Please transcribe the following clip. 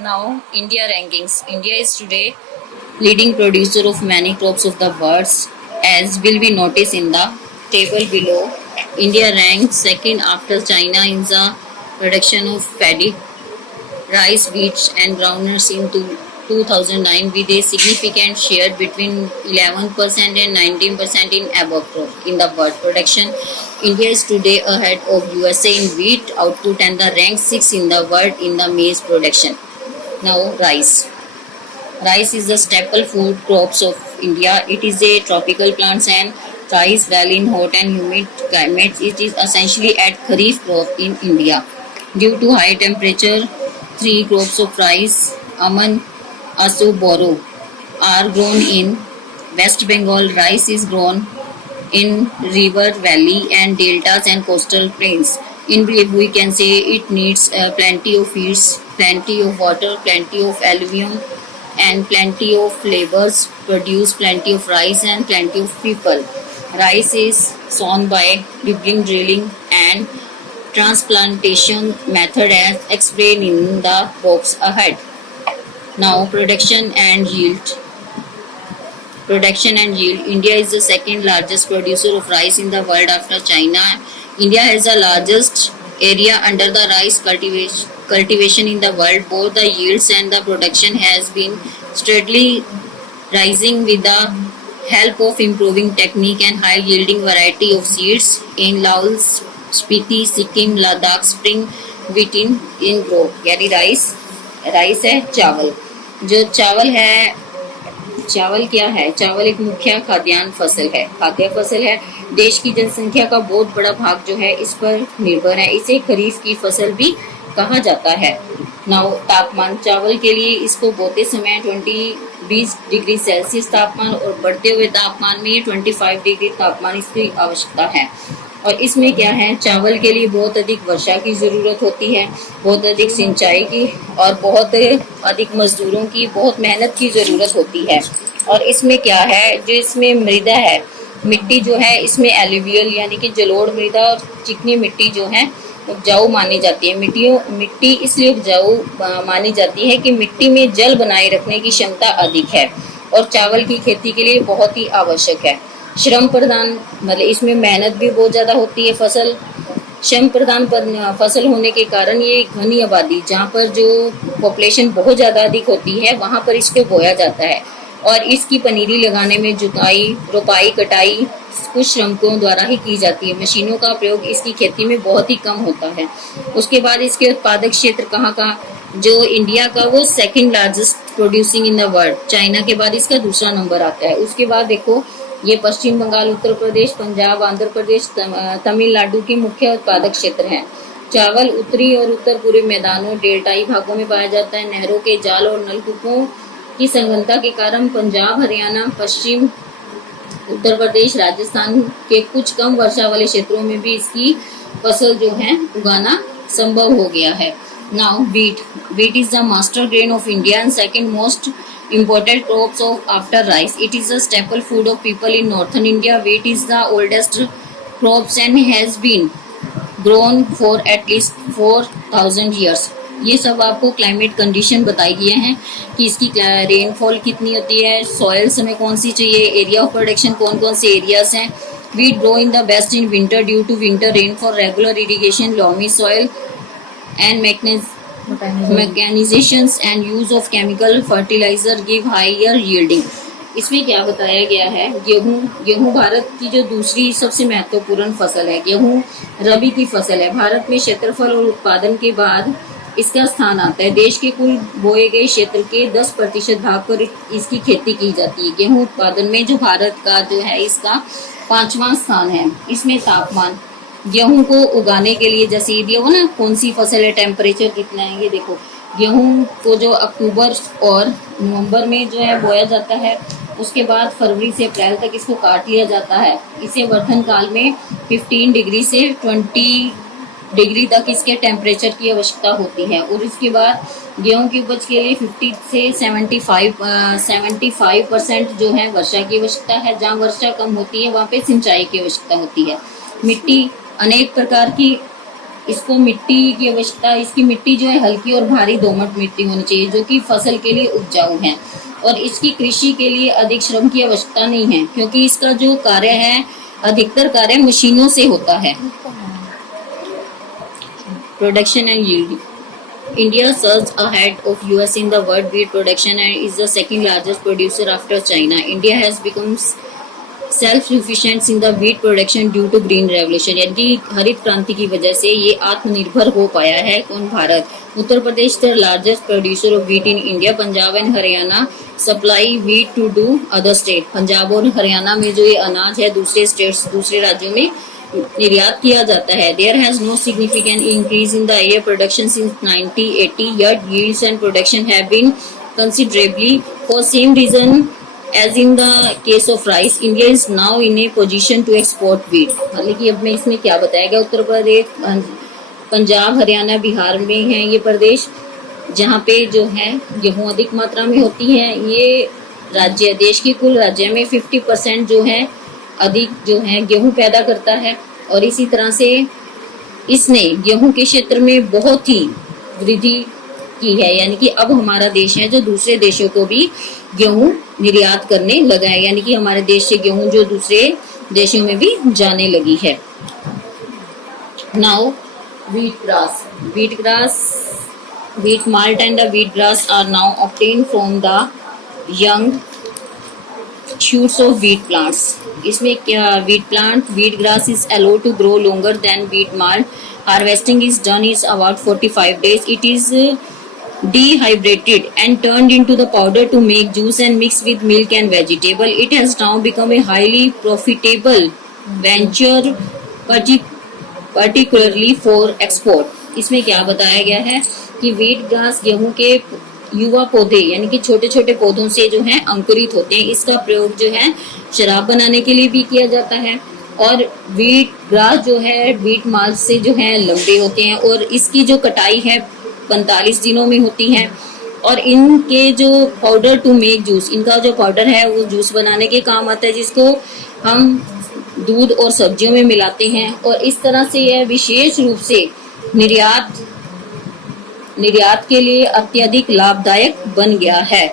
Now, India rankings. India is today leading producer of many crops of the birds, as will be noticed in the table below. India ranks second after China in the production of paddy, rice, wheat, and groundnuts in 2009, with a significant share between 11% and 19% in above crop in the bird production. India is today ahead of USA in wheat output and the rank 6 in the world in the maize production. Now, rice. Rice is the staple food crops of India. It is a tropical plant and thrives well in hot and humid climates. It is essentially a kharif crop in India. Due to high temperature, three crops of rice, Aman, Asu, Boro, are grown in West Bengal. Rice is grown in river valley and deltas and coastal plains. In brief, we can say it needs plenty of fields, plenty of water, plenty of alluvium, and plenty of labors, produce plenty of rice and plenty of people. Rice is sown by dribbling, drilling, and transplantation method as explained in the box ahead. Now, production and yield. India is the second largest producer of rice in the world after China. India has the largest area under the rice cultivation in the world. Both the yields and the production has been steadily rising with the help of improving technique and high yielding variety of seeds in Laos, Spiti, Sikkim, Ladakh, spring wheat in grow. यानी rice है चावल. जो चावल क्या है? चावल एक मुख्य खाद्यान्न फसल है. देश की जनसंख्या का बहुत बड़ा भाग जो है इस पर निर्भर है. इसे खरीफ की फसल भी कहा जाता है. नाउ, तापमान. चावल के लिए इसको बोते समय 20 डिग्री सेल्सियस तापमान और बढ़ते हुए तापमान में 25 डिग्री तापमान इसकी आवश्यकता है. और इसमें क्या है, चावल के लिए बहुत अधिक वर्षा की ज़रूरत होती है, बहुत अधिक सिंचाई की और बहुत अधिक मजदूरों की बहुत मेहनत की ज़रूरत होती है. और इसमें क्या है, जो इसमें मृदा है, मिट्टी जो है इसमें एलुवियल यानी कि जलोढ़ मृदा और चिकनी मिट्टी जो है उपजाऊ मानी जाती है. मिट्टी इसलिए उपजाऊ मानी जाती है कि मिट्टी में जल बनाए रखने की क्षमता अधिक है और चावल की खेती के लिए बहुत ही आवश्यक है. श्रम प्रधान मतलब इसमें मेहनत भी बहुत ज़्यादा होती है. श्रम प्रधान फसल होने के कारण ये घनी आबादी, जहाँ पर जो पॉपुलेशन बहुत ज़्यादा अधिक होती है वहाँ पर इसको बोया जाता है. और इसकी पनीरी लगाने में जुताई, रोपाई, कटाई कुछ श्रमिकों द्वारा ही की जाती है. मशीनों का प्रयोग इसकी खेती में बहुत ही कम होता है. उसके बाद इसके उत्पादक क्षेत्र कहाँ का, जो इंडिया का वो second largest producing in the world. China के बाद इसका दूसरा नंबर आता है. उसके बाद देखो, ये पश्चिम बंगाल, उत्तर प्रदेश, पंजाब, आंध्र प्रदेश, तमिलनाडु के मुख्य उत्पादक क्षेत्र हैं. चावल उत्तरी और उत्तर पूर्वी मैदानों, डेल्टाई भागों में पाया जाता है. नहरों के जाल और नलकूपों की संलग्नता के कारण पंजाब, हरियाणा, पश्चिम उत्तर प्रदेश, राजस्थान के कुछ कम वर्षा वाले क्षेत्रों में भी इसकी फसल जो है उगाना संभव हो गया है. Now, wheat is the master grain of India and second most imported crops of after rice. It is a staple food of people in northern India. Wheat is the oldest crops and has been grown for at least 4000 years. ये सब आपको climate condition बताई गए हैं कि इसकी rainfall कितनी होती है, सॉइल्स हमें कौन सी चाहिए, एरिया ऑफ प्रोडक्शन कौन कौन से एरियाज हैं. Wheat grow in the best in winter due to winter rainfall, regular irrigation, loamy soil and mechanizations and use of chemical fertilizer give higher yielding. इसमें क्या बताया गया है, गेहूं भारत की जो दूसरी सबसे महत्वपूर्ण फसल है. गेहूं रबी की फसल है. भारत में क्षेत्रफल और उत्पादन के बाद इसका स्थान आता है. देश के कुल बोए गए क्षेत्र के 10% भाग पर इसकी खेती की जाती है. गेहूं उत्पादन में जो भारत का जो है इसका 5वां स्थान है. इसमें तापमान, गेहूं को उगाने के लिए जैसे ये दिया हो ना कौन सी फसल है, टेम्परेचर कितना है, ये देखो. गेहूं को जो अक्टूबर और नवंबर में जो है बोया जाता है, उसके बाद फरवरी से अप्रैल तक इसको काट लिया जाता है. इसे वर्धन काल में 15 डिग्री से 20 डिग्री तक इसके टेम्परेचर की आवश्यकता होती है. और इसके बाद गेहूं की उपज के लिए 50 से 75% जो है वर्षा की आवश्यकता है. जहाँ वर्षा कम होती है वहाँ पे सिंचाई की आवश्यकता होती है. मिट्टी अनेक प्रकार की इसको मिट्टी की आवश्यकता, इसकी मिट्टी जो है हल्की और भारी दोमट मिट्टी होनी चाहिए जो कि फसल के लिए उपजाऊ है, और इसकी कृषि के लिए अधिक श्रम की आवश्यकता नहीं है क्योंकि इसका जो कार्य है अधिकतर कार्य मशीनों से होता है। Production and yield, India surged ahead of US in the world wheat production and is the second largest producer after China. India has become self-sufficient in the wheat production due to green revolution, यानी हरित क्रांति की वजह से ये आत्मनिर्भर हो पाया है। कौन? Bharat. Uttar Pradesh the largest producer of wheat in India. Punjab and Haryana supply wheat to do other state. Punjab और हरियाणा में जो ये अनाज है दूसरे स्टेट्स, दूसरे राज्यों में निर्यात किया जाता है। There has no significant increase in the area production since 1980, yet yields and production have been considerably for same reason as in the case of rice. India is now in a position to export wheat. हालांकि अब मैं इसमें क्या बताया गया, उत्तर प्रदेश, पंजाब, हरियाणा, बिहार में है ये प्रदेश जहाँ पे जो है गेहूं अधिक मात्रा में होती है। ये राज्य देश की कुल राज्य में 50% जो है अधिक जो है गेहूं पैदा करता है, और इसी तरह से इसने गेहूं के क्षेत्र में बहुत ही वृद्धि की है, यानी कि अब हमारा देश है जो दूसरे देशों को भी गेहूं निर्यात करने लगा है, यानी कि हमारे देश से गेहूं जो दूसरे देशों में भी जाने लगी है। Now wheat grass, wheat malt and the wheat grass are now obtained from the young shoots of wheat plants. इसमें क्या wheat grass is allowed to grow longer than wheat malt. Harvesting is done is about 45 days. It is dehydrated and turned into the powder to make juice and mixed with milk and vegetable. It has now become a highly profitable venture, particularly for export. इसमें क्या बताया गया है कि wheat grass गेहूं के युवा पौधे यानी कि छोटे छोटे पौधों से जो है अंकुरित होते हैं। इसका प्रयोग जो है शराब बनाने के लिए भी किया जाता है, और व्हीट ग्रास जो है व्हीट माल्ट से जो है लंबे होते हैं, और इसकी जो कटाई है 45 दिनों में होती है, और इनके जो पाउडर टू मेक जूस, इनका जो पाउडर है वो जूस बनाने के काम आता है, जिसको हम दूध और सब्जियों में मिलाते हैं, और इस तरह से यह विशेष रूप से निर्यात के लिए अत्यधिक लाभदायक बन गया है।